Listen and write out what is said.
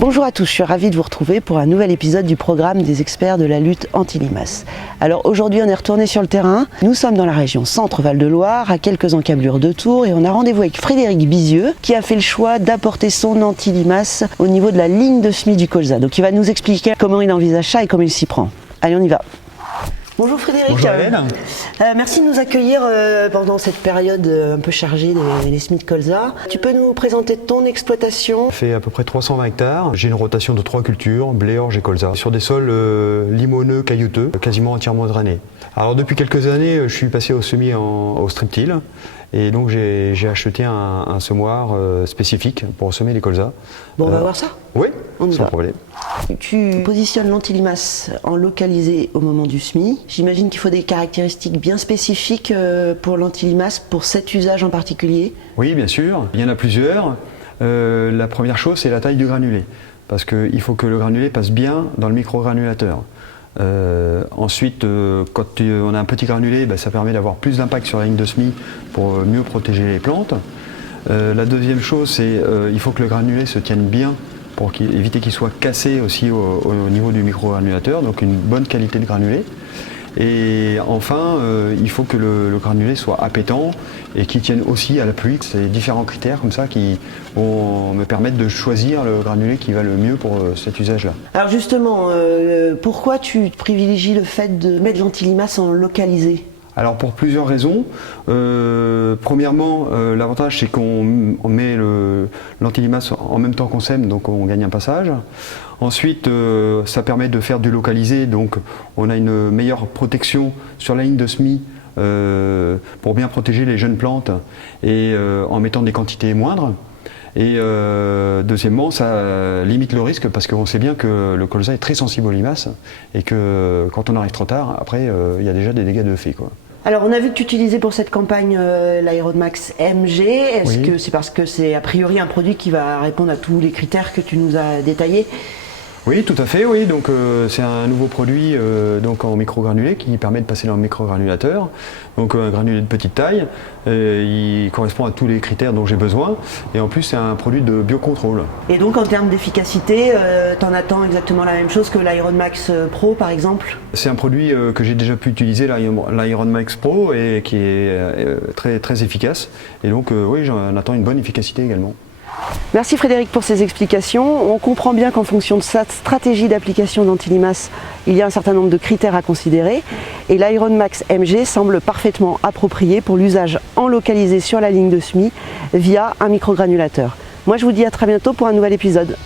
Bonjour à tous, je suis ravie de vous retrouver pour un nouvel épisode du programme des experts de la lutte anti-limaces. Alors aujourd'hui on est retourné sur le terrain, nous sommes dans la région Centre-Val de Loire, à quelques encablures de Tours, et on a rendez-vous avec Frédéric Bizieux qui a fait le choix d'apporter son anti-limace au niveau de la ligne de semis du colza. Donc il va nous expliquer comment il envisage ça et comment il s'y prend. Allez, on y va. Bonjour Frédéric. Bonjour Hélène. Merci de nous accueillir pendant cette période un peu chargée des semis de colza. Tu peux nous présenter ton exploitation? Ça fait à peu près 320 hectares. J'ai une rotation de 3 cultures, blé, orge et colza, sur des sols limoneux, caillouteux, quasiment entièrement drainés. Alors depuis quelques années, je suis passé au semis au strip-till. Et donc j'ai acheté un semoir spécifique pour semer les colzas. Bon, on va voir ça? Oui, on y sans va. problème. Tu positionnes l'anti-limace en localisé au moment du semis. J'imagine qu'il faut des caractéristiques bien spécifiques pour l'anti-limace, pour cet usage en particulier. Oui, bien sûr. Il y en a plusieurs. La première chose, c'est la taille du granulé. Parce qu'il faut que le granulé passe bien dans le microgranulateur. Ensuite, quand on a un petit granulé, ça permet d'avoir plus d'impact sur la ligne de semis pour mieux protéger les plantes. La deuxième chose, c'est il faut que le granulé se tienne bien pour éviter qu'il soit cassé aussi au niveau du microgranulateur, donc une bonne qualité de granulé. Et enfin, il faut que le granulé soit appétant et qu'il tienne aussi à la pluie. C'est différents critères comme ça qui vont me permettre de choisir le granulé qui va le mieux pour cet usage-là. Alors justement, pourquoi tu privilégies le fait de mettre l'anti-limace en localisé? Alors pour plusieurs raisons. Premièrement, l'avantage c'est qu'on met l'anti-limace en même temps qu'on sème, donc on gagne un passage. Ensuite, ça permet de faire du localisé, donc on a une meilleure protection sur la ligne de semis pour bien protéger les jeunes plantes et en mettant des quantités moindres. Et deuxièmement, ça limite le risque parce qu'on sait bien que le colza est très sensible aux limaces et que quand on arrive trop tard, après il y a déjà des dégâts de fait, quoi. Alors on a vu que tu utilisais pour cette campagne l'Aerodmax MG. Est-ce que c'est parce que c'est a priori un produit qui va répondre à tous les critères que tu nous as détaillés? Oui, tout à fait, oui. Donc c'est un nouveau produit donc en microgranulé qui permet de passer dans le microgranulateur. Donc un granulé de petite taille, il correspond à tous les critères dont j'ai besoin. Et en plus, c'est un produit de biocontrôle. Et donc en termes d'efficacité, tu en attends exactement la même chose que l'Aerodmax Pro par exemple? C'est un produit que j'ai déjà pu utiliser, l'Aerodmax Pro, et qui est très, très efficace. Et donc oui, j'en attends une bonne efficacité également. Merci Frédéric pour ces explications. On comprend bien qu'en fonction de sa stratégie d'application d'anti-limace, il y a un certain nombre de critères à considérer et l'Aerodmax MG semble parfaitement approprié pour l'usage en localisé sur la ligne de semis via un microgranulateur. Moi je vous dis à très bientôt pour un nouvel épisode.